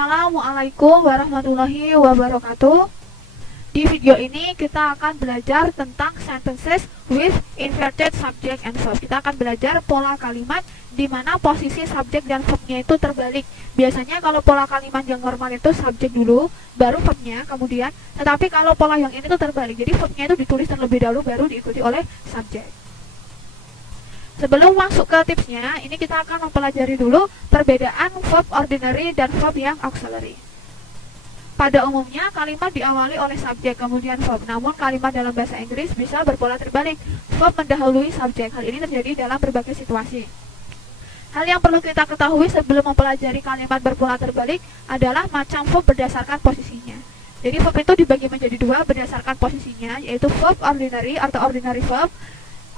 Assalamualaikum warahmatullahi wabarakatuh. Di video ini kita akan belajar tentang sentences with inverted subject and verb. Kita akan belajar pola kalimat di mana posisi subjek dan verbnya itu terbalik. Biasanya kalau pola kalimat yang normal itu subjek dulu, baru verbnya kemudian. Tetapi kalau pola yang ini tuh terbalik. Jadi verbnya itu ditulis terlebih dahulu, baru diikuti oleh subjek. Sebelum masuk ke tipsnya, ini kita akan mempelajari dulu perbedaan verb ordinary dan verb yang auxiliary. Pada umumnya, kalimat diawali oleh subjek kemudian verb. Namun, kalimat dalam bahasa Inggris bisa berpola terbalik. Verb mendahului subjek. Hal ini terjadi dalam berbagai situasi. Hal yang perlu kita ketahui sebelum mempelajari kalimat berpola terbalik adalah macam verb berdasarkan posisinya. Jadi, verb itu dibagi menjadi dua berdasarkan posisinya, yaitu verb ordinary atau ordinary verb,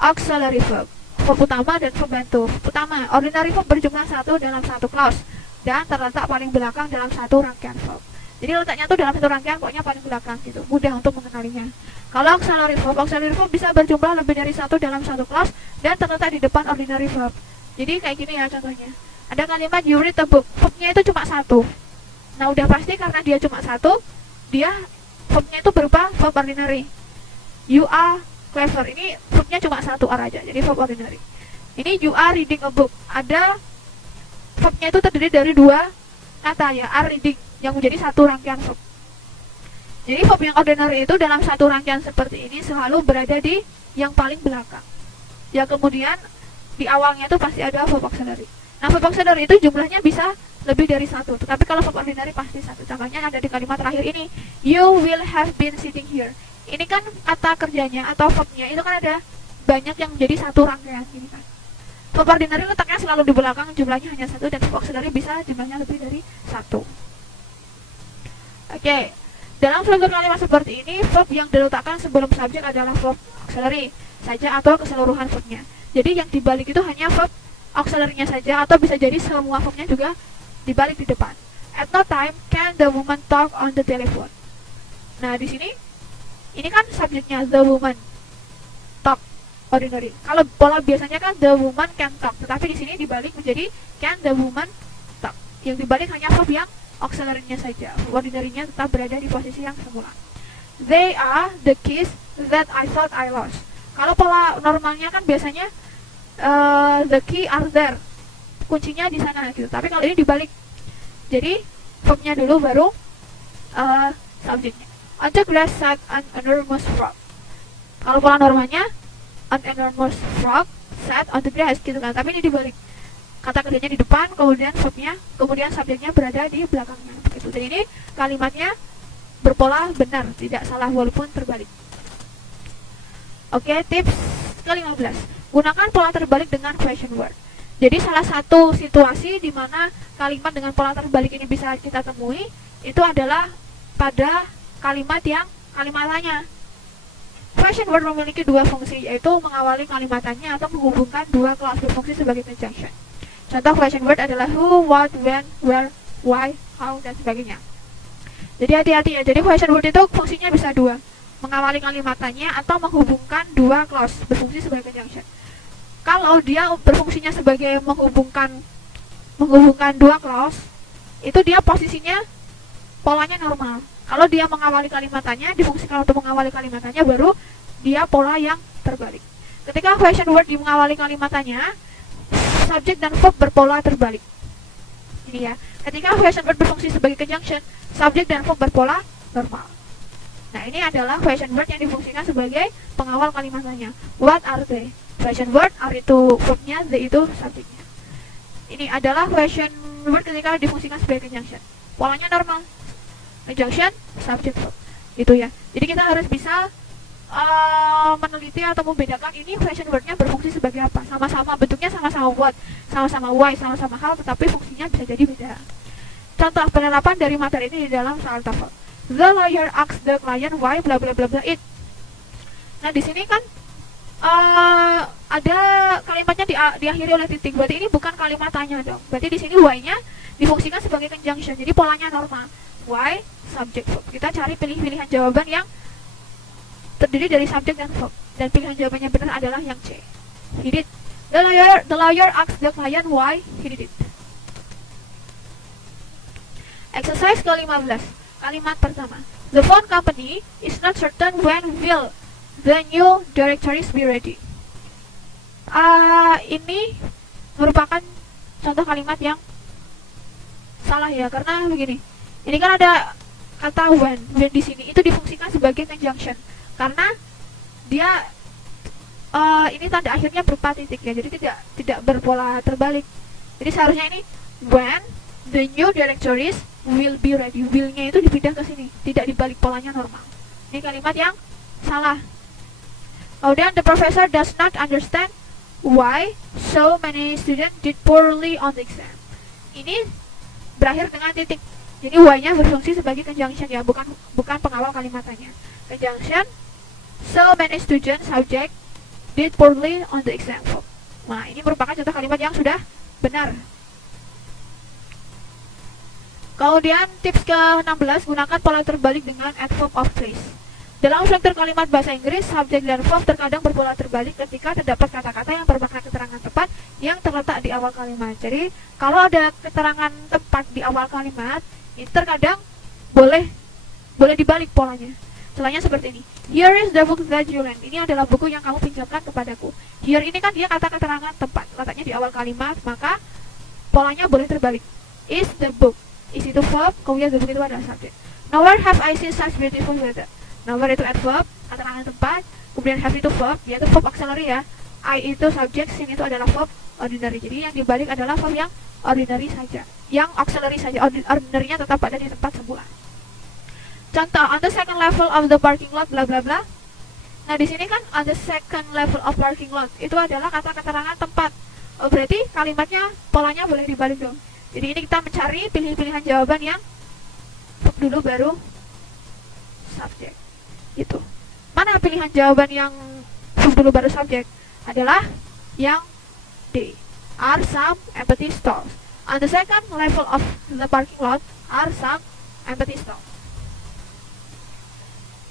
auxiliary verb. Verb utama dan verb bantu. Utama, ordinary verb berjumlah satu dalam satu clause dan terletak paling belakang dalam satu rangkaian verb. Jadi letaknya tuh dalam satu rangkaian, pokoknya paling belakang gitu. Mudah untuk mengenalinya. Kalau auxiliary verb bisa berjumlah lebih dari satu dalam satu clause dan terletak di depan ordinary verb. Jadi kayak gini ya contohnya. Ada kalimat you read a book, verbnya itu cuma satu. Nah udah pasti karena dia cuma satu, dia verbnya itu berupa verb ordinary. You are clever, ini verbnya cuma satu R aja, jadi verb ordinary. Ini you are reading a book, ada verbnya itu terdiri dari dua kata ya, are reading, yang menjadi satu rangkaian verb. Jadi verb yang ordinary itu dalam satu rangkaian seperti ini selalu berada di yang paling belakang. Ya kemudian di awalnya itu pasti ada verb auxiliary. Nah verb auxiliary itu jumlahnya bisa lebih dari satu, tetapi kalau verb ordinary pasti satu. Contohnya ada di kalimat terakhir ini, you will have been sitting here. Ini kan kata kerjanya atau verbnya itu kan ada banyak yang menjadi satu rangkaian ini kan. Verb ordinary letaknya selalu di belakang, jumlahnya hanya satu, dan verb auxiliary bisa jumlahnya lebih dari satu. Oke, dalam struktur kalimat seperti ini, verb yang diletakkan sebelum subjek adalah verb auxiliary saja atau keseluruhan verbnya. Jadi yang dibalik itu hanya verb auxiliary-nya saja atau bisa jadi semua verbnya juga dibalik di depan. At no time can the woman talk on the telephone. Nah di sini ini kan subjeknya the woman talk ordinary. Kalau pola biasanya kan the woman can talk, tetapi di sini dibalik menjadi can the woman talk. Yang dibalik hanya verb yang auxiliary-nya saja. Ordinary-nya tetap berada di posisi yang semula. They are the keys that I thought I lost. Kalau pola normalnya kan biasanya the key are there. Kuncinya di sana gitu. Tapi kalau ini dibalik. Jadi verbnya dulu baru subjeknya. On the grass sat an enormous frog. Kalau pola normalnya an enormous frog sat on the grass gitu kan. Tapi ini dibalik. Kata kerjanya di depan, kemudian verbnya, kemudian subjeknya berada di belakangnya. Begitu. Dan ini kalimatnya berpola benar, tidak salah walaupun terbalik. Oke, tips ke-15. Gunakan pola terbalik dengan question word. Jadi salah satu situasi di mana kalimat dengan pola terbalik ini bisa kita temui itu adalah pada kalimat yang kalimatannya. Question word memiliki dua fungsi, yaitu mengawali kalimatannya atau menghubungkan dua clause berfungsi sebagai conjunction. Contoh question word adalah who, what, when, where, why, how, dan sebagainya. Jadi hati-hati ya, jadi question word itu fungsinya bisa dua, mengawali kalimatannya atau menghubungkan dua clause berfungsi sebagai conjunction. Kalau dia berfungsinya sebagai menghubungkan dua clause, itu dia posisinya polanya normal. Kalau dia mengawali kalimatannya, difungsikan untuk mengawali kalimatannya, baru dia pola yang terbalik. Ketika question word di mengawali kalimatannya, subjek dan verb berpola terbalik. Ini ya. Ketika question word berfungsi sebagai conjunction, subjek dan verb berpola normal. Nah, ini adalah question word yang difungsikan sebagai pengawal kalimatannya. What are they? Question word, are itu verbnya, they itu subjeknya. Ini adalah question word ketika difungsikan sebagai conjunction. Polanya normal. Conjunction, subject, verb. Itu ya. Jadi kita harus bisa meneliti atau membedakan ini question wordnya berfungsi sebagai apa. Sama-sama bentuknya sama-sama what, sama-sama why, sama-sama how, tetapi fungsinya bisa jadi beda. Contoh penerapan dari materi ini di dalam soal TOEFL. The lawyer asks the client why bla bla bla bla it. Nah di sini kan ada kalimatnya diakhiri oleh titik. Berarti ini bukan kalimat tanya dong. Berarti di sini why-nya difungsikan sebagai conjunction. Jadi polanya normal. Why, subject, verb. Kita cari pilihan jawaban yang terdiri dari subjek dan verb, dan pilihan jawabannya benar adalah yang C. He did. The lawyer asks the client why he did it. Exercise ke-15. Kalimat pertama. The phone company is not certain when will the new directories be ready. Ini merupakan contoh kalimat yang salah ya, karena begini. Ini kan ada kata when di sini itu difungsikan sebagai conjunction karena dia ini tanda akhirnya berupa titik ya, jadi tidak berpola terbalik. Jadi seharusnya ini when the new directories will be ready. Will-nya itu dipindah ke sini, tidak dibalik polanya normal. Ini kalimat yang salah. Kemudian the professor does not understand why so many students did poorly on the exam. Ini berakhir dengan titik. Jadi why-nya berfungsi sebagai conjunction ya, bukan pengawal kalimatnya. Conjunction, so many students subject did poorly on the exam. Nah, ini merupakan contoh kalimat yang sudah benar. Kemudian tips ke-16, gunakan pola terbalik dengan adverb of place. Dalam struktur kalimat bahasa Inggris, subjek dan verb terkadang berpola terbalik ketika terdapat kata-kata yang bermakna keterangan tepat yang terletak di awal kalimat. Jadi, kalau ada keterangan tepat di awal kalimat, itu terkadang boleh dibalik polanya. Contohnya seperti ini. Here is the book that you lent. Ini adalah buku yang kamu pinjamkan kepadaku. Here ini kan dia kata keterangan tepat, letaknya di awal kalimat, maka polanya boleh terbalik. Is the book. Is itu verb, kemudian the book itu adalah subjek. Nowhere have I seen such beautiful weather. Nowhere itu adverb, keterangan tempat, kemudian have itu verb, yaitu verb auxiliary ya. I itu subjek, seen itu adalah verb ordinary. Jadi yang dibalik adalah verb yang ordinary saja, yang auxiliary saja. Ordinary-nya tetap ada di tempat semula. Contoh, on the second level of the parking lot, bla bla bla. Nah, di sini kan on the second level of parking lot itu adalah kata keterangan tempat. Berarti kalimatnya polanya boleh dibalik dong. Jadi ini kita mencari pilihan jawaban yang verb dulu baru subjek. Gitu. Mana pilihan jawaban yang verb dulu baru subjek? Adalah yang D. Are some empty stalls. On the second level of the parking lot are some empty stalls.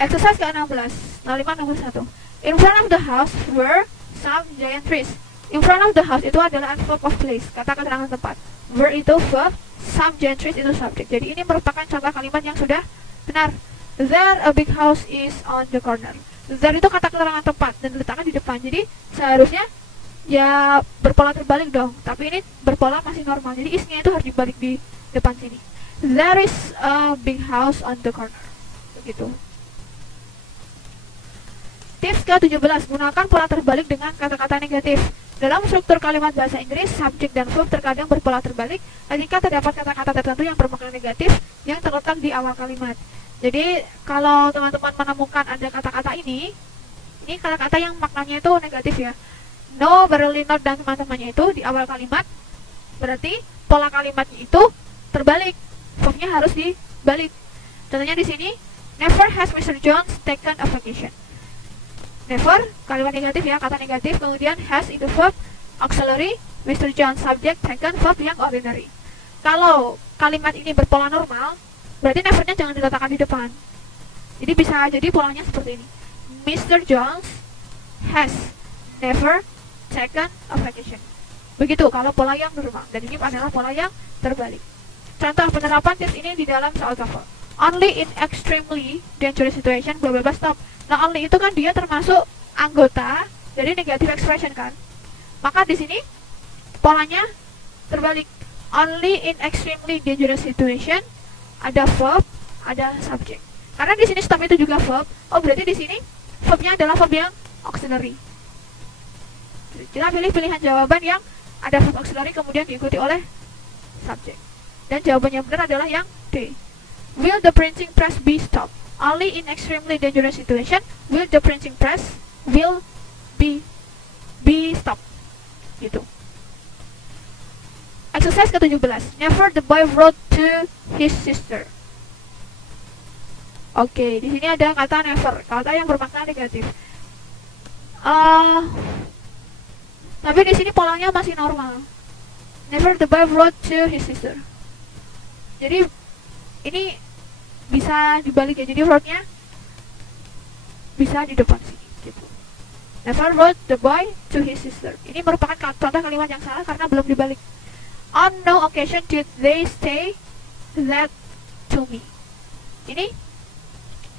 Exercise ke-16, 05 nomor 1. In front of the house were some giant trees. In front of the house itu adalah adverb of place, kata keterangan tempat. Were itu verb, some giant trees itu subjek. Jadi ini merupakan contoh kalimat yang sudah benar. There a big house is on the corner. There itu kata keterangan tempat dan letakkan di depan. Jadi seharusnya ya berpola terbalik dong. Tapi ini berpola masih normal. Jadi isnya itu harus dibalik di depan sini. There is a big house on the corner. Begitu. Tips ke-17, gunakan pola terbalik dengan kata-kata negatif. Dalam struktur kalimat bahasa Inggris, subjek dan verb terkadang berpola terbalik ketika terdapat kata-kata tertentu yang bermakna negatif yang terletak di awal kalimat. Jadi, kalau teman-teman menemukan ada kata-kata ini kata-kata yang maknanya itu negatif ya. No, barely not, dan teman-temannya itu di awal kalimat, berarti pola kalimatnya itu terbalik. Verbnya harus dibalik. Contohnya di sini, never has Mr. Jones taken a vacation. Never, kalimat negatif ya, kata negatif, kemudian has itu verb, auxiliary, Mr. John subject, taken verb yang ordinary. Kalau kalimat ini berpola normal, berarti nevernya jangan diletakkan di depan. Jadi bisa jadi polanya seperti ini. Mr. Jones has never taken a vacation. Begitu kalau pola yang normal, dan ini adalah pola yang terbalik. Contoh penerapan tips ini di dalam soal TOEFL. Only in extremely dangerous situation, bla bla bla, stop. Nah, only itu kan dia termasuk anggota dari negative expression kan. Maka di sini polanya terbalik. Only in extremely dangerous situation ada verb, ada subjek. Karena di sini stop itu juga verb. Oh, berarti di sini verbnya adalah verb yang auxiliary. Kita pilih pilihan jawaban yang ada verb auxiliary kemudian diikuti oleh subjek. Dan jawaban yang benar adalah yang D. Will the printing press be stopped? Only in extremely dangerous situation will the printing press will be stopped. Gitu. Exercise ke-17. Never the boy wrote to his sister. Oke, di sini ada kata never, kata yang bermakna negatif. Tapi di sini polanya masih normal. Never the boy wrote to his sister. Jadi ini bisa dibalik ya, jadi wrote-nya bisa di depan sini gitu. Never wrote the boy to his sister. Ini merupakan contoh kalimat yang salah karena belum dibalik. On no occasion did they say that to me. Ini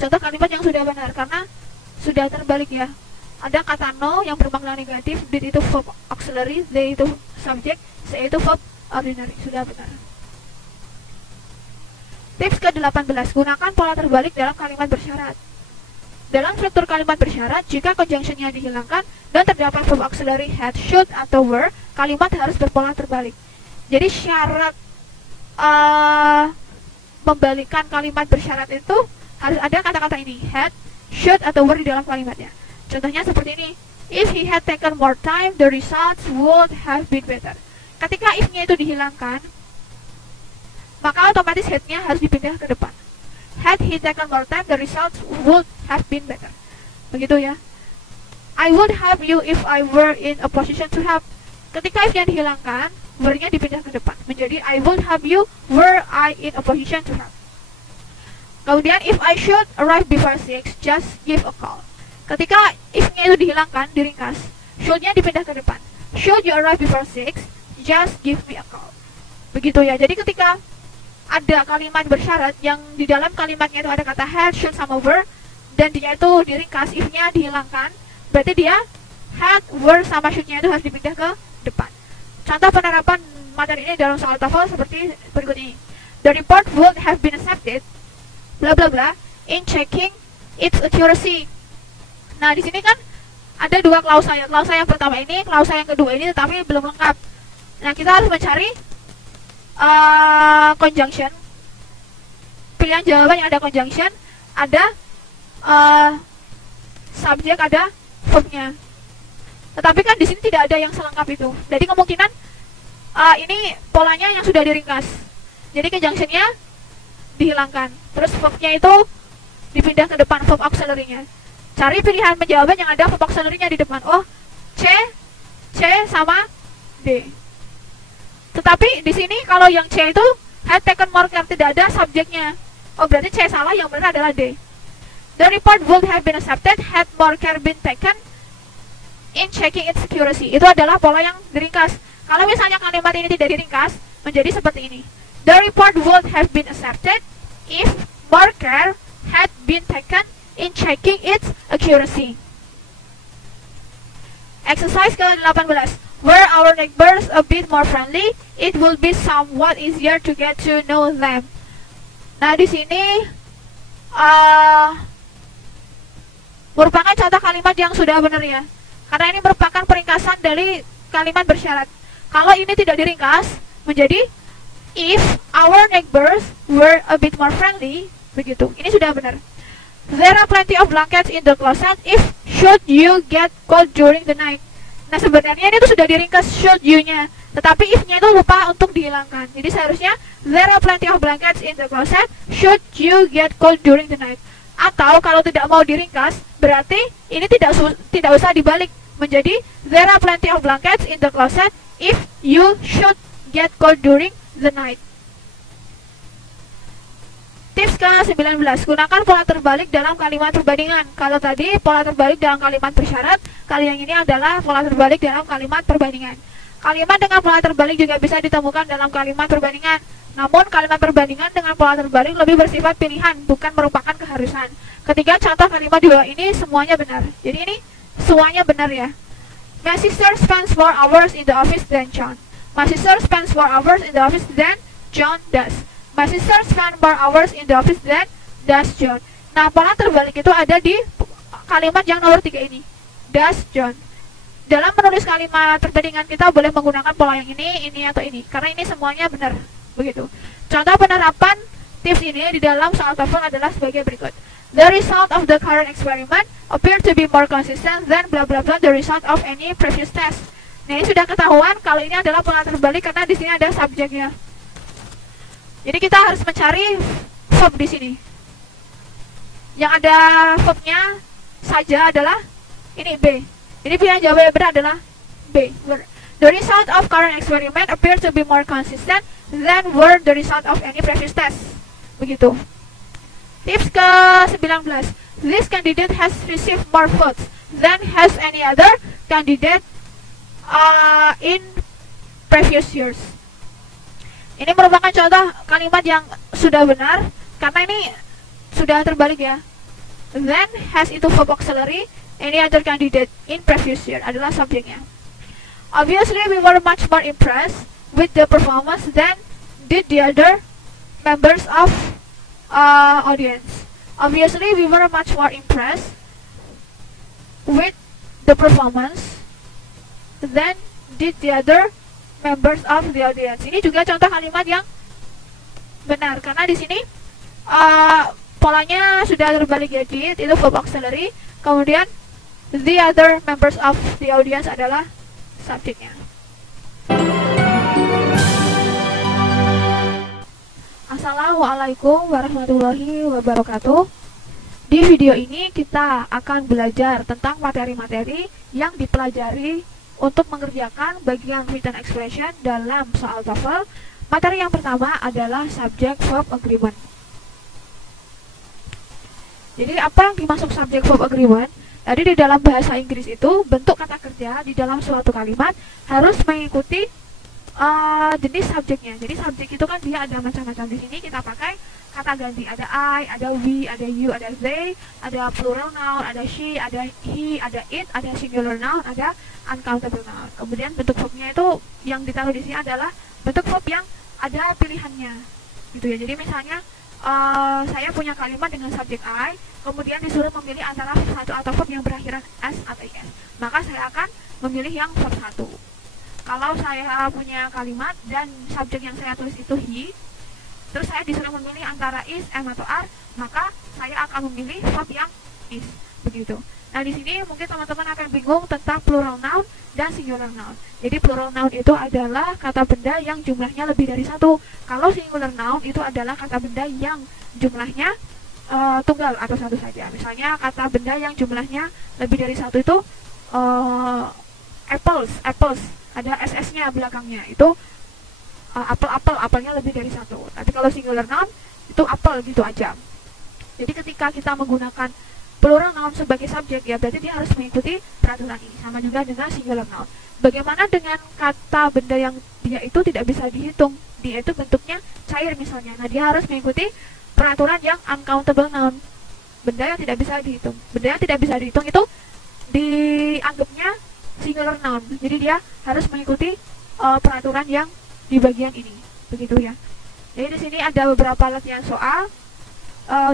contoh kalimat yang sudah benar karena sudah terbalik ya. Ada kata no yang bermakna negatif, did itu verb auxiliary, they itu subject, say itu verb ordinary. Sudah benar. Tips ke-18, gunakan pola terbalik dalam kalimat bersyarat. Dalam struktur kalimat bersyarat, jika conjunctionnya dihilangkan dan terdapat verb auxiliary had, should, atau were, kalimat harus berpola terbalik. Jadi syarat membalikkan kalimat bersyarat itu harus ada kata-kata ini, had, should, atau were di dalam kalimatnya. Contohnya seperti ini, if he had taken more time, the results would have been better. Ketika if-nya itu dihilangkan, maka otomatis had-nya harus dipindah ke depan. Had he taken more time, the results would have been better. Begitu ya. I would have you if I were in a position to help. Ketika if-nya dihilangkan, were-nya dipindah ke depan. Menjadi I would have you were I in a position to help. Kemudian if I should arrive before 6, just give a call. Ketika if-nya itu dihilangkan, diringkas, should-nya dipindah ke depan. Should you arrive before 6, just give me a call. Begitu ya. Jadi ketika ada kalimat bersyarat yang di dalam kalimatnya itu ada kata had, should, sama were, dan dia itu diringkas, if-nya dihilangkan, berarti dia had, were, sama should-nya itu harus dipindah ke depan. Contoh penerapan materi ini dalam soal TOEFL seperti berikut ini. The report would have been accepted, bla bla bla, in checking its accuracy. Nah, di sini kan ada dua klausa ya. Klausa yang pertama ini, klausa yang kedua ini, tetapi belum lengkap. Nah, kita harus mencari conjunction. Pilihan jawaban yang ada conjunction, ada subjek, ada verbnya. Tetapi kan di sini tidak ada yang selengkap itu. Jadi kemungkinan ini polanya yang sudah diringkas. Jadi conjunctionnya dihilangkan. Terus verbnya itu dipindah ke depan, verb auxiliary-nya. Cari pilihan penjawaban yang ada verb auxiliary-nya di depan. Oh, C sama D. Tetapi di sini kalau yang C itu had taken more care, tidak ada subjeknya. Oh, berarti C salah, yang benar adalah D. The report would have been accepted had more care been taken in checking its accuracy. Itu adalah pola yang diringkas. Kalau misalnya kalimat ini tidak diringkas, menjadi seperti ini. The report would have been accepted if more care had been taken in checking its accuracy. Exercise ke-18. Were our neighbors a bit more friendly, it will be somewhat easier to get to know them. Nah, di sini merupakan contoh kalimat yang sudah benar ya. Karena ini merupakan peringkasan dari kalimat bersyarat. Kalau ini tidak diringkas, menjadi if our neighbors were a bit more friendly, begitu. Ini sudah benar. There are plenty of blankets in the closet if should you get cold during the night. Nah, sebenarnya ini tuh sudah diringkas should you-nya, tetapi if-nya itu lupa untuk dihilangkan. Jadi seharusnya there are plenty of blankets in the closet should you get cold during the night. Atau kalau tidak mau diringkas, berarti ini tidak usah dibalik, menjadi there are plenty of blankets in the closet if you should get cold during the night. Tips ke-19, gunakan pola terbalik dalam kalimat perbandingan. Kalau tadi pola terbalik dalam kalimat bersyarat, kali yang ini adalah pola terbalik dalam kalimat perbandingan. Kalimat dengan pola terbalik juga bisa ditemukan dalam kalimat perbandingan. Namun kalimat perbandingan dengan pola terbalik lebih bersifat pilihan, bukan merupakan keharusan. Ketika contoh kalimat dua ini semuanya benar. Jadi ini semuanya benar ya. My sister spends more hours in the office than John. My sister spends more hours in the office than John does. My sister spends more hours in the office than does John. Nah, pola terbalik itu ada di kalimat yang nomor 3 ini. Does John. Dalam menulis kalimat perbandingan kita boleh menggunakan pola yang ini atau ini. Karena ini semuanya benar. Begitu. Contoh penerapan tips ini di dalam soal TOEFL adalah sebagai berikut. The result of the current experiment appear to be more consistent than blah blah blah the result of any previous test. Nah, ini sudah ketahuan kalau ini adalah pola terbalik karena di sini ada subjeknya. Jadi kita harus mencari verb di sini. Yang ada verbnya saja adalah ini B. Jadi pilihan jawaban yang benar adalah B. The result of current experiment appear to be more consistent than were the result of any previous test. Begitu. Tips ke-19. This candidate has received more votes than has any other candidate in previous years. Ini merupakan contoh kalimat yang sudah benar, karena ini sudah terbalik ya. Then has itu verb auxiliary, any other candidate in previous year adalah subjeknya. Obviously we were much more impressed with the performance than did the other members of audience. Obviously we were much more impressed with the performance than did the other members of the audience. Ini juga contoh kalimat yang benar karena di sini polanya sudah terbalik ya. Did itu verb auxiliary, kemudian the other members of the audience adalah subjeknya. Assalamualaikum warahmatullahi wabarakatuh. Di video ini kita akan belajar tentang materi-materi yang dipelajari untuk mengerjakan bagian written expression dalam soal TOEFL. Materi yang pertama adalah subject verb agreement. Jadi apa yang dimaksud subject verb agreement? Tadi di dalam bahasa Inggris itu bentuk kata kerja di dalam suatu kalimat harus mengikuti jenis subjeknya. Jadi subjek itu kan dia ada macam-macam. Di sini kita pakai kata ganti, ada I, ada we, ada you, ada they, ada plural noun, ada she, ada he, ada it, ada singular noun, ada uncountable noun. Kemudian bentuk verbnya itu yang ditaruh di sini adalah bentuk verb yang ada pilihannya, gitu ya. Jadi misalnya saya punya kalimat dengan subjek I, kemudian disuruh memilih antara verb 1 atau verb yang berakhiran s atau is, maka saya akan memilih yang verb 1. Kalau saya punya kalimat dan subjek yang saya tulis itu he, terus saya disuruh memilih antara is, am atau are, maka saya akan memilih verb yang is, begitu. Nah di sini mungkin teman-teman akan bingung tentang plural noun dan singular noun. Jadi plural noun itu adalah kata benda yang jumlahnya lebih dari satu. Kalau singular noun itu adalah kata benda yang jumlahnya tunggal atau satu saja. Misalnya kata benda yang jumlahnya lebih dari satu itu apples, ada ss-nya belakangnya, itu apelnya lebih dari satu. Tapi kalau singular noun itu apel gitu aja. Jadi ketika kita menggunakan plural noun sebagai subjek ya berarti dia harus mengikuti peraturan ini. Sama juga dengan singular noun. Bagaimana dengan kata benda yang dia itu tidak bisa dihitung, dia itu bentuknya cair misalnya. Nah dia harus mengikuti peraturan yang uncountable noun, benda yang tidak bisa dihitung. Benda yang tidak bisa dihitung itu dianggapnya singular noun. Jadi dia harus mengikuti peraturan yang di bagian ini, begitu ya. Jadi di sini ada beberapa latihan soal.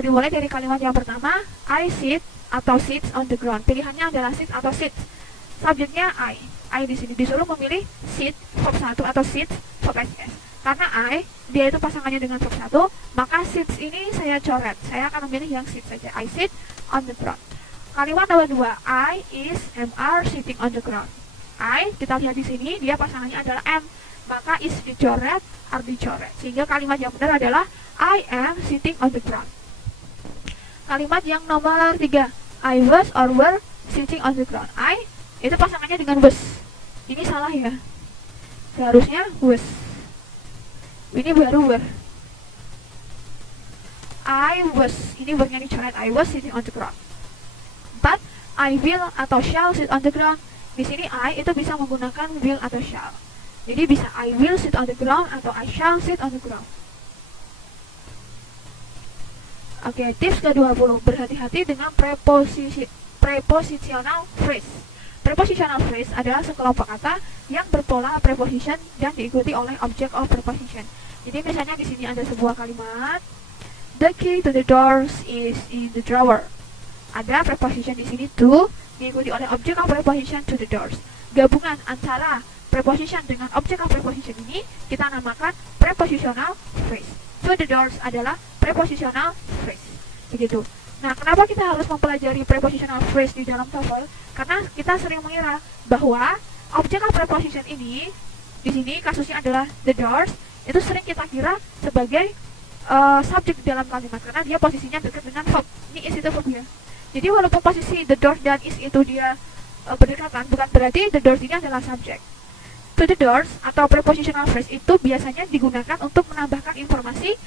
Dimulai dari kalimat yang pertama, I sit atau sits on the ground. Pilihannya adalah sit atau sits. Subjeknya I. I di sini disuruh memilih sit verb 1 atau sits verb ss. Karena I dia itu pasangannya dengan verb 1, maka sits ini saya coret. Saya akan memilih yang sit saja. I sit on the ground. Kalimat nomor 2, I is am are sitting on the ground. I kita lihat di sini dia pasangannya adalah am, maka is dicoret, are dicoret. Sehingga kalimat yang benar adalah I am sitting on the ground. Kalimat yang nomor 3, I was or were sitting on the ground. I itu pasangannya dengan was. Ini salah ya. Seharusnya was. Ini baru were. I was, ini were-nya dicoret. I was sitting on the ground. 4, I will atau shall sit on the ground. Di sini I itu bisa menggunakan will atau shall. Jadi bisa I will sit on the ground atau I shall sit on the ground. Oke, tips ke-20, berhati-hati dengan prepositional phrase. Prepositional phrase adalah sekelompok kata yang berpola preposition dan diikuti oleh object of preposition. Jadi misalnya di sini ada sebuah kalimat, the key to the doors is in the drawer. Ada preposition di sini to diikuti oleh object of preposition to the doors. Gabungan antara preposition dengan object of preposition ini kita namakan prepositional phrase. To the doors adalah prepositional phrase. Begitu. Nah, kenapa kita harus mempelajari prepositional phrase di dalam TOEFL? Karena kita sering mengira bahwa object of preposition ini di sini kasusnya adalah the doors, itu sering kita kira sebagai subjek di dalam kalimat karena dia posisinya dekat dengan verb. Ini is itu verb ya. Jadi walaupun posisi the doors dan is itu dia berdekatan, bukan berarti the doors ini adalah subjek. To the doors atau prepositional phrase itu biasanya digunakan untuk menambahkan informasi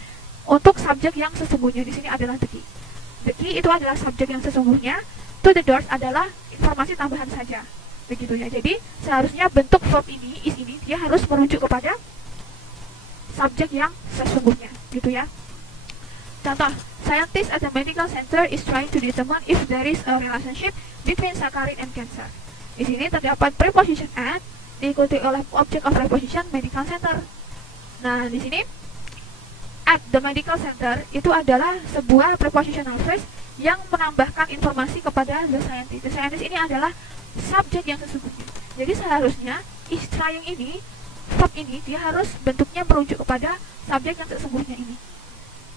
untuk subjek yang sesungguhnya. Di sini adalah the key. The key itu adalah subjek yang sesungguhnya. To the doors adalah informasi tambahan saja. Begitu ya. Jadi seharusnya bentuk verb ini, is ini, dia harus merujuk kepada subjek yang sesungguhnya. Gitu ya. Contoh, scientists at the medical center is trying to determine if there is a relationship between saccharin and cancer. Di sini terdapat preposition at diikuti oleh object of preposition medical center. Nah, di sini at the medical center itu adalah sebuah prepositional phrase yang menambahkan informasi kepada the scientist. The scientist ini adalah subjek yang sesungguhnya. Jadi seharusnya is trying ini, verb ini dia harus bentuknya merujuk kepada subjek yang sesungguhnya ini.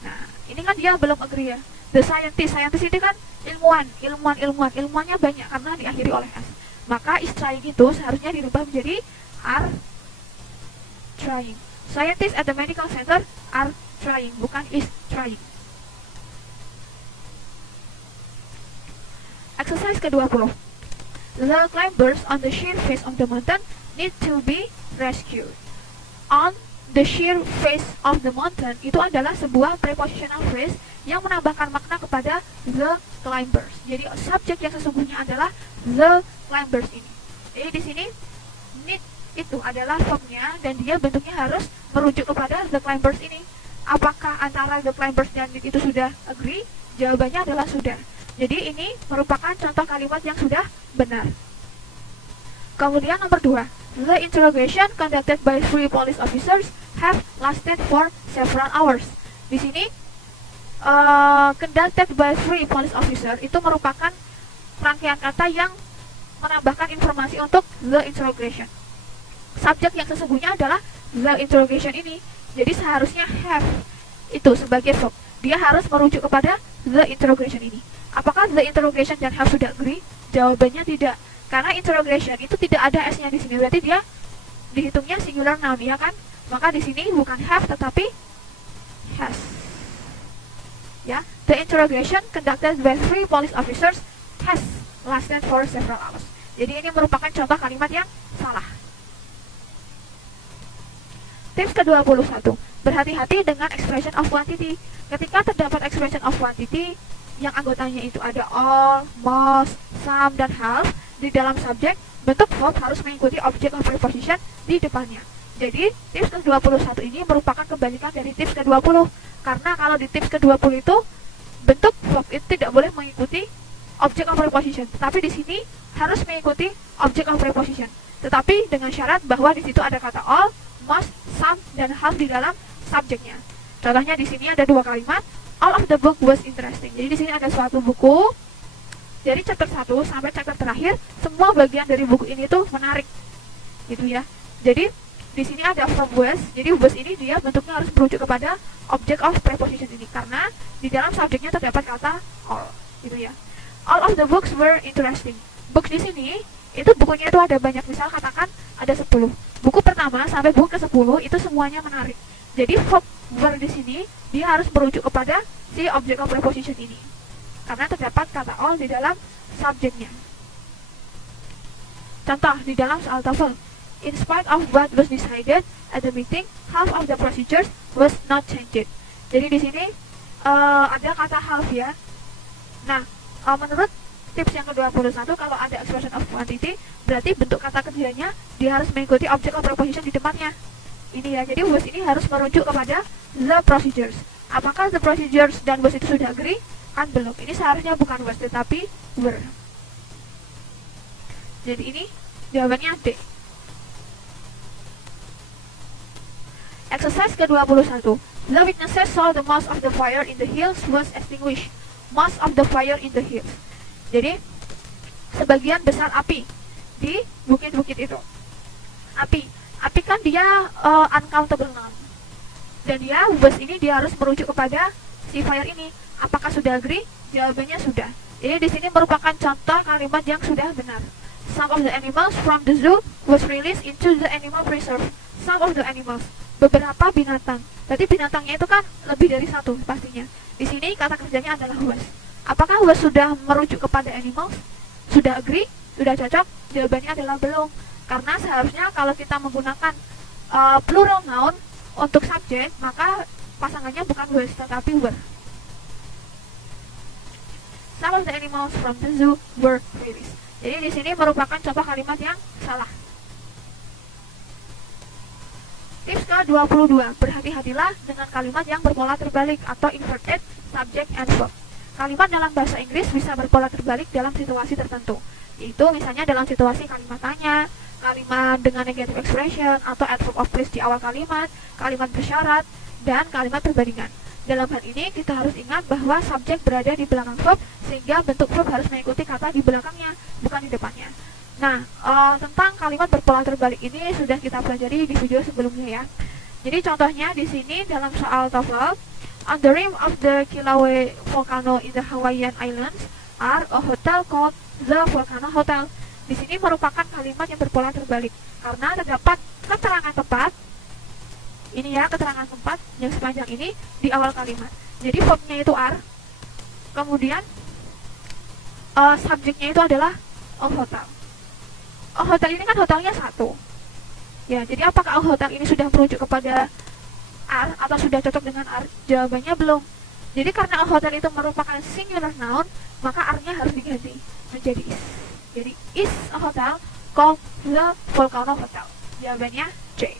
Nah, ini kan dia belum agree ya. The scientist ini kan ilmuannya banyak karena diakhiri oleh s. Maka is trying itu seharusnya dirubah menjadi are trying. Scientists at the medical center are trying, bukan is trying. Exercise ke-20. The climbers on the sheer face of the mountain need to be rescued. On the sheer face of the mountain itu adalah sebuah prepositional phrase yang menambahkan makna kepada the climbers. Jadi subjek yang sesungguhnya adalah the climbers ini. Jadi di sini need itu adalah verbnya dan dia bentuknya harus merujuk kepada the climbers ini. Apakah antara the climbers dan need itu sudah agree? Jawabannya adalah sudah. Jadi ini merupakan contoh kalimat yang sudah benar. Kemudian nomor 2. The interrogation conducted by 3 police officers have lasted for several hours. Di sini conducted by 3 police officers itu merupakan rangkaian kata yang menambahkan informasi untuk the interrogation. Subjek yang sesungguhnya adalah the interrogation ini. Jadi seharusnya have itu sebagai verb. Dia harus merujuk kepada the interrogation ini. Apakah the interrogation dan have sudah agree? Jawabannya tidak. Karena interrogation itu tidak ada s-nya di sini. Berarti dia dihitungnya singular noun, ya kan? Maka di sini bukan have tetapi has. Ya, the interrogation conducted by 3 police officers has lasted for several hours. Jadi ini merupakan contoh kalimat yang salah. Tips ke-21. Berhati-hati dengan expression of quantity. Ketika terdapat expression of quantity yang anggotanya itu ada all, most, some, dan half di dalam subjek, bentuk verb harus mengikuti object of preposition di depannya. Jadi tips ke-21 ini merupakan kebalikan dari tips ke-20. Karena kalau di tips ke-20 itu bentuk verb itu tidak boleh mengikuti object of preposition, tetapi di sini harus mengikuti object of preposition. Tetapi dengan syarat bahwa di situ ada kata all, most, some, dan half di dalam subjeknya. Contohnya di sini ada 2 kalimat. All of the book was interesting. Jadi di sini ada suatu buku. Dari chapter 1 sampai chapter terakhir, semua bagian dari buku ini tuh menarik. Gitu ya. Jadi di sini ada verb was. Jadi was ini dia bentuknya harus merujuk kepada object of preposition ini karena di dalam subjeknya terdapat kata all. Gitu ya. All of the books were interesting. Books di sini itu bukunya itu ada banyak. Misal katakan ada 10. Buku pertama sampai buku ke-10 itu semuanya menarik. Jadi verb were di sini dia harus merujuk kepada si object of preposition ini. Karena terdapat kata all di dalam subjeknya. Contoh di dalam soal TOEFL. In spite of what was decided at the meeting, half of the procedures was not changed. Jadi di sini ada kata half ya. Nah, menurut tips yang ke-21 kalau ada expression of quantity, berarti bentuk kata kerjanya dia harus mengikuti object of preposition di depannya. Ini ya, jadi was ini harus merujuk kepada the procedures. Apakah the procedures dan was itu sudah agree? Kan belum. Ini seharusnya bukan was tetapi were. Jadi ini jawabannya D. Exercise ke-21. The witnesses saw the most of the fire in the hills was extinguished. Most of the fire in the hills. Jadi sebagian besar api di bukit-bukit itu. Api kan dia uncountable noun. Dan dia was ini dia harus merujuk kepada si fire ini. Apakah sudah agree? Jawabannya sudah. Jadi di sini merupakan contoh kalimat yang sudah benar. Some of the animals from the zoo was released into the animal preserve. Some of the animals, beberapa binatang. Berarti binatangnya itu kan lebih dari satu pastinya. Di sini kata kerjanya adalah was. Apakah was sudah merujuk kepada animals? Sudah agree? Sudah cocok? Jawabannya adalah belum. Karena seharusnya kalau kita menggunakan plural noun untuk subjek, maka pasangannya bukan was tetapi were. Some of the animals from the zoo were released. Jadi di sini merupakan contoh kalimat yang salah. Tips ke-22, berhati-hatilah dengan kalimat yang berpola terbalik atau inverted subject and verb. Kalimat dalam bahasa Inggris bisa berpola terbalik dalam situasi tertentu. Itu misalnya dalam situasi kalimat tanya, kalimat dengan negative expression, atau adverb of place di awal kalimat, kalimat bersyarat, dan kalimat perbandingan. Dalam hal ini kita harus ingat bahwa subjek berada di belakang verb, sehingga bentuk verb harus mengikuti kata di belakangnya, bukan di depannya. Nah, tentang kalimat berpola terbalik ini sudah kita pelajari di video sebelumnya ya. Jadi contohnya di sini dalam soal TOEFL, on the rim of the Kilauea volcano in the Hawaiian Islands are a hotel called the Volcano Hotel. Di sini merupakan kalimat yang berpola terbalik karena terdapat keterangan tempat. Ini ya, keterangan tempat yang sepanjang ini di awal kalimat. Jadi verbnya itu are, kemudian subjeknya itu adalah a hotel. A hotel ini kan hotelnya satu. Ya, jadi apakah a hotel ini sudah merujuk kepada are atau sudah cocok dengan are? Jawabannya belum. Jadi karena a hotel itu merupakan singular noun, maka are-nya harus diganti menjadi is. Jadi is a hotel called the Volcano Hotel. Jawabannya C.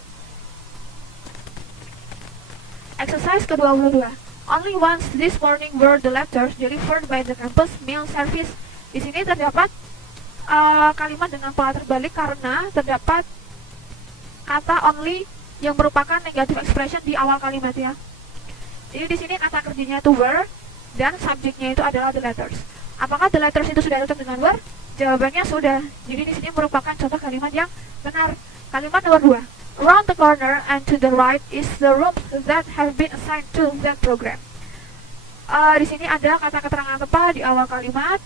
Exercise ke-22. Only once this morning were the letters delivered by the campus mail service. Di sini terdapat kalimat dengan pola terbalik karena terdapat kata only yang merupakan negative expression di awal kalimat ya. Jadi di sini kata kerjanya itu were dan subjeknya itu adalah the letters. Apakah the letters itu sudah cocok dengan were? Jawabannya sudah. Jadi di sini merupakan contoh kalimat yang benar. Kalimat nomor 2. Around the corner and to the right is the rooms that have been assigned to that program. Di sini ada kata keterangan tempat di awal kalimat.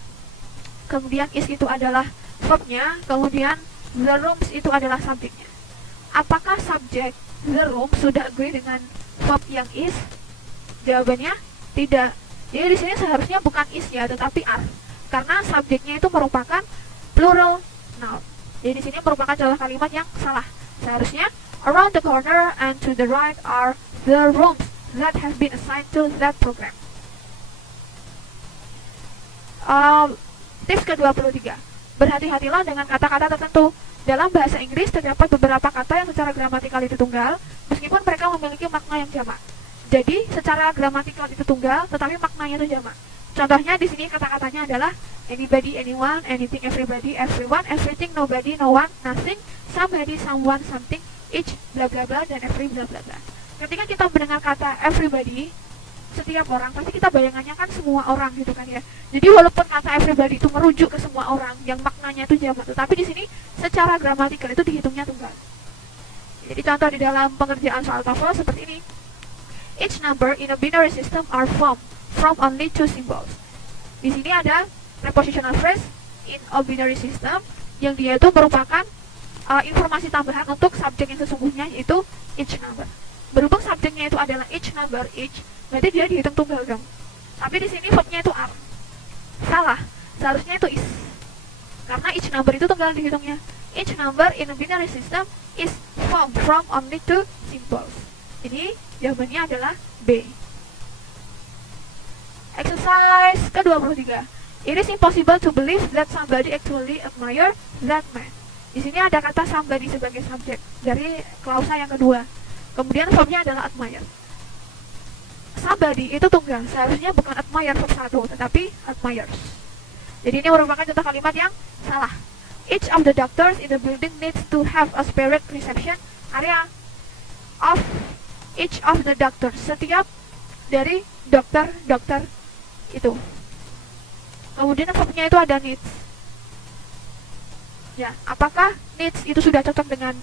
Kemudian is itu adalah verbnya. Kemudian the rooms itu adalah subjeknya. Apakah subjek the room sudah agree dengan verb yang is? Jawabannya tidak. Jadi di sini seharusnya bukan is ya, tetapi are. Karena subjeknya itu merupakan plural noun. Jadi di sini merupakan contoh kalimat yang salah. Seharusnya around the corner and to the right are the rooms that have been assigned to that program. Tips ke-23. Berhati-hatilah dengan kata-kata tertentu. Dalam bahasa Inggris terdapat beberapa kata yang secara gramatikal itu tunggal, meskipun mereka memiliki makna yang jamak. Jadi secara gramatikal itu tunggal, tetapi maknanya itu jamak. Contohnya di sini kata-katanya adalah anybody, anyone, anything, everybody, everyone, everything, nobody, no one, nothing, somebody, someone, something, each, bla bla bla, dan every bla bla bla. Ketika kita mendengar kata everybody, setiap orang, pasti kita bayangannya kan semua orang gitu kan ya. Jadi walaupun kata everybody itu merujuk ke semua orang yang maknanya itu jamak, tetapi di sini secara gramatikal itu dihitungnya tunggal. Jadi contoh di dalam pengerjaan soal TOEFL seperti ini. Each number in a binary system are formed from only two symbols. Di sini ada prepositional phrase in a binary system yang dia itu merupakan informasi tambahan untuk subjek yang sesungguhnya, yaitu each number. Berhubung subjeknya itu adalah each number, each, berarti dia dihitung tunggal dong. Tapi di sini verbnya itu are. Salah, seharusnya itu is. Karena each number itu tunggal dihitungnya. Each number in a binary system is formed from only two symbols. Jadi jawabannya adalah B. Exercise ke-23. It is impossible to believe that somebody actually admire that man. Di sini ada kata somebody sebagai subjek dari klausa yang kedua. Kemudian verbnya adalah admire. Somebody itu tunggal, seharusnya bukan admire verb 1, tetapi admires. Jadi ini merupakan contoh kalimat yang salah. Each of the doctors in the building needs to have a separate reception area. Of each of the doctors, setiap dari dokter itu. Kemudian verbnya itu ada needs. Ya, apakah needs itu sudah cocok dengan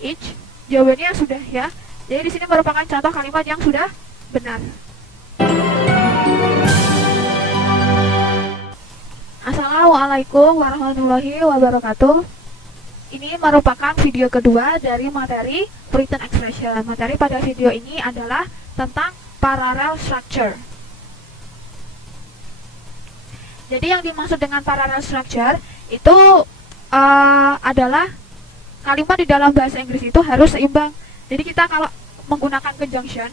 each? Jawabannya sudah ya. Jadi di sini merupakan contoh kalimat yang sudah benar. Assalamualaikum warahmatullahi wabarakatuh. Ini merupakan video kedua dari materi written expression. Materi pada video ini adalah tentang parallel structure. Jadi yang dimaksud dengan parallel structure itu adalah kalimat di dalam bahasa Inggris itu harus seimbang. Jadi kita kalau menggunakan conjunction,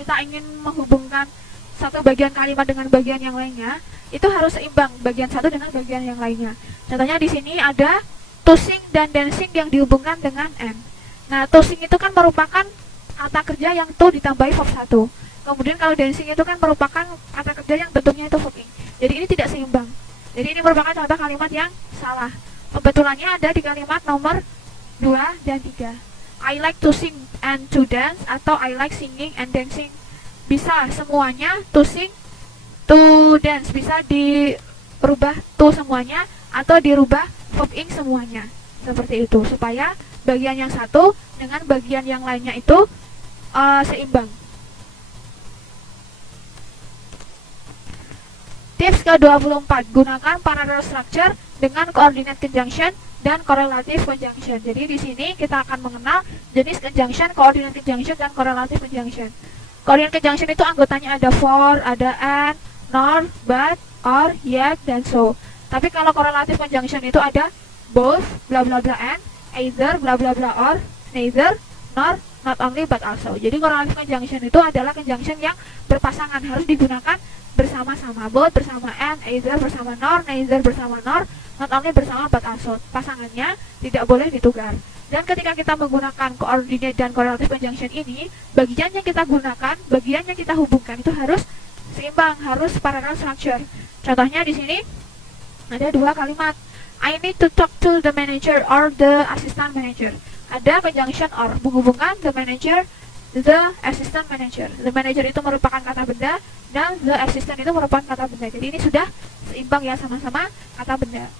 kita ingin menghubungkan satu bagian kalimat dengan bagian yang lainnya, itu harus seimbang bagian satu dengan bagian yang lainnya. Contohnya di sini ada to sing dan dancing yang dihubungkan dengan and. Nah, tossing itu kan merupakan kata kerja yang to ditambahi verb 1. Kemudian kalau dancing itu kan merupakan kata kerja yang bentuknya itu verb ing. Jadi ini tidak seimbang. Jadi ini merupakan contoh kalimat yang salah. Pembetulannya ada di kalimat nomor 2 dan 3. I like to sing and to dance atau I like singing and dancing. Bisa semuanya, to sing, to dance. Bisa dirubah to semuanya atau dirubah verb ing semuanya. Seperti itu, supaya bagian yang satu dengan bagian yang lainnya itu seimbang. Tips ke-24, gunakan parallel structure dengan coordinate conjunction dan correlative conjunction. Jadi di sini kita akan mengenal jenis conjunction, coordinate conjunction, dan correlative conjunction. Coordinate conjunction itu anggotanya ada for, ada and, nor, but, or, yet, dan so. Tapi kalau correlative conjunction itu ada both, bla bla bla and, either, bla bla bla or, neither, nor, not only, but also. Jadi correlative conjunction itu adalah conjunction yang berpasangan, harus digunakan bersama-sama, both bersama and, either bersama nor, neither bersama nor, not only bersama but also. Pasangannya tidak boleh ditukar. Dan ketika kita menggunakan coordinate dan correlative conjunction ini, bagian yang kita gunakan, bagian yang kita hubungkan itu harus seimbang, harus parallel structure. Contohnya di sini ada dua kalimat. I need to talk to the manager or the assistant manager. Ada conjunction or, menghubungkan the manager, the assistant manager. The manager itu merupakan kata benda dan the assistant itu merupakan kata benda. Jadi ini sudah seimbang ya, sama-sama kata benda.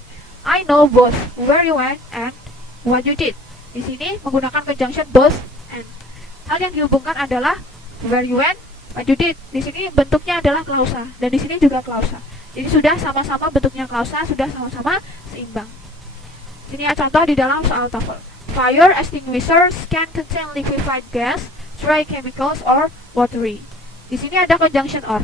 I know both where you went and what you did. Di sini menggunakan conjunction both and. Hal yang dihubungkan adalah where you went, what you did. Di sini bentuknya adalah klausa dan di sini juga klausa. Jadi sudah sama-sama bentuknya klausa, sudah sama-sama seimbang. Ini ya contoh di dalam soal TOEFL. Fire extinguishers can contain liquefied gas, dry chemicals, or watery. Di sini ada conjunction or.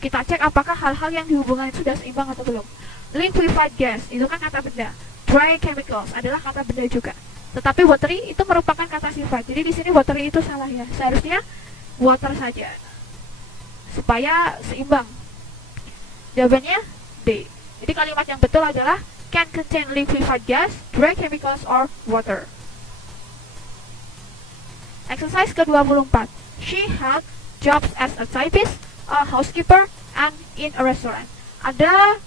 Kita cek apakah hal-hal yang dihubungkan itu sudah seimbang atau belum. Liquefied gas itu kan kata benda. Dry chemicals adalah kata benda juga. Tetapi watery itu merupakan kata sifat. Jadi di sini watery itu salah ya. Seharusnya water saja. Supaya seimbang. Jawabannya D. Jadi kalimat yang betul adalah can contain liquefied gas, dry chemicals, or water. Exercise ke-24. She had jobs as a typist, a housekeeper, and in a restaurant. Ada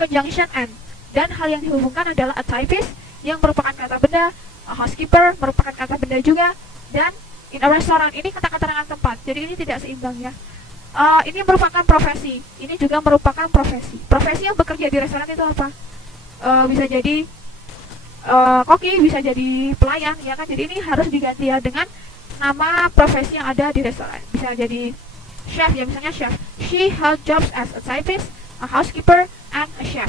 conjunction and, dan hal yang dihubungkan adalah a typist yang merupakan kata benda, a housekeeper merupakan kata benda juga, dan in a restaurant ini kata keterangan tempat. Jadi ini tidak seimbang ya. Ini merupakan profesi, ini juga merupakan profesi. Profesi yang bekerja di restoran itu apa? Bisa jadi koki, bisa jadi pelayan, ya kan? Jadi ini harus diganti ya dengan nama profesi yang ada di restoran. Bisa jadi chef ya, misalnya chef. She held jobs as a typist, a housekeeper, and a chef.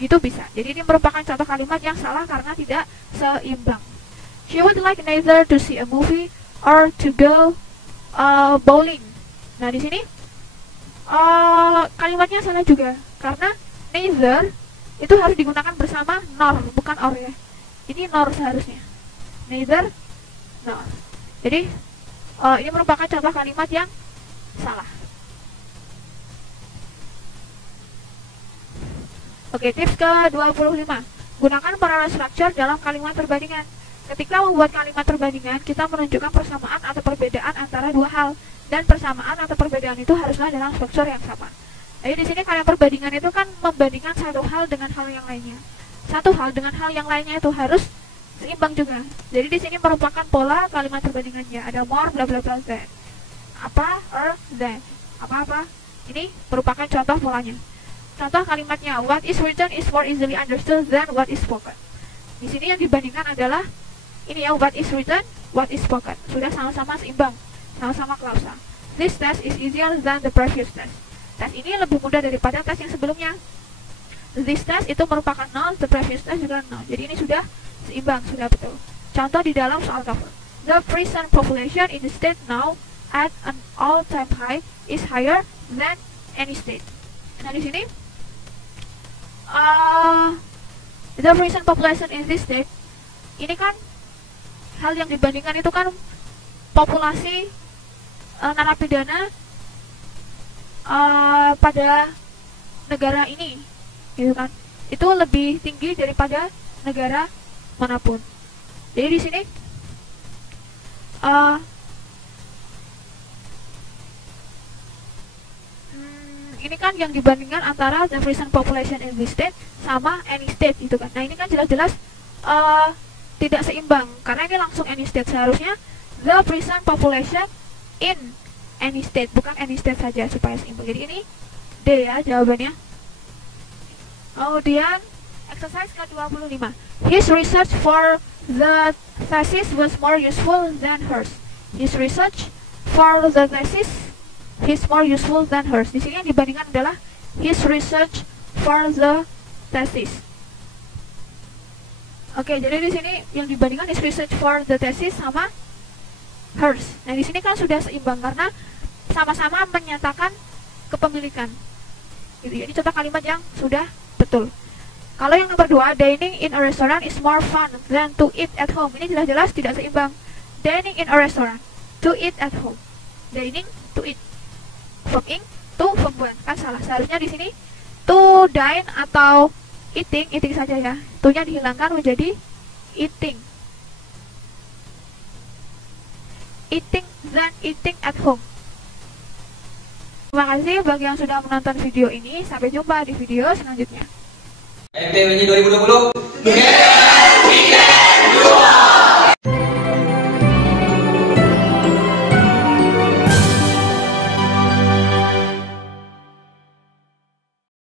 Gitu bisa. Jadi ini merupakan contoh kalimat yang salah karena tidak seimbang. She would like neither to see a movie or to go bowling. Nah di sini kalimatnya salah juga karena neither itu harus digunakan bersama nor, bukan or ya. Ini nor seharusnya. Neither nor. Jadi ini merupakan contoh kalimat yang salah. Oke, tips ke-25. Gunakan parallel structure dalam kalimat perbandingan. Ketika membuat kalimat perbandingan, kita menunjukkan persamaan atau perbedaan antara dua hal. Dan persamaan atau perbedaan itu haruslah dalam struktur yang sama. Jadi di sini kalimat perbandingan itu kan membandingkan satu hal dengan hal yang lainnya. Satu hal dengan hal yang lainnya itu harus seimbang juga. Jadi di sini merupakan pola kalimat perbandingannya. Ada more, bla bla bla, than. Apa, than. Apa-apa. Ini merupakan contoh polanya. Contoh kalimatnya, what is written is more easily understood than what is spoken. Di sini yang dibandingkan adalah ini ya, what is written, what is spoken. Sudah sama-sama seimbang, sama-sama klausa. This test is easier than the previous test. Tes ini lebih mudah daripada tes yang sebelumnya. This test itu merupakan null, the previous test juga null. Jadi ini sudah seimbang, sudah betul. Contoh di dalam soal TOEFL. The prison population in the state now at an all-time high is higher than any state. Nah di sini the prison population in this state, ini kan hal yang dibandingkan itu kan populasi narapidana pada negara ini, gitu kan? Itu lebih tinggi daripada negara manapun. Jadi di sini ini kan yang dibandingkan antara the present population in this state sama any state gitu kan. Nah ini kan jelas-jelas tidak seimbang karena ini langsung any state. Seharusnya the present population in any state, bukan any state saja supaya seimbang. Jadi ini D ya jawabannya. Kemudian exercise ke-25. His research for the thesis was more useful than hers. His research for the thesis is more useful than hers. Di sini yang dibandingkan adalah his research for the thesis. Oke, jadi di sini yang dibandingkan his research for the thesis sama hers. Nah, di sini kan sudah seimbang karena sama-sama menyatakan kepemilikan. Gitu. Jadi contoh kalimat yang sudah betul. Kalau yang nomor 2, dining in a restaurant is more fun than to eat at home. Ini jelas-jelas tidak seimbang. Dining in a restaurant, to eat at home. Dining, to eat. From ing, to pembuat. Kan salah. Seharusnya di sini to dine atau eating saja ya. To-nya dihilangkan menjadi eating. Eating than eating at home. Terima kasih bagi yang sudah menonton video ini. Sampai jumpa di video selanjutnya. MTWJ 2020.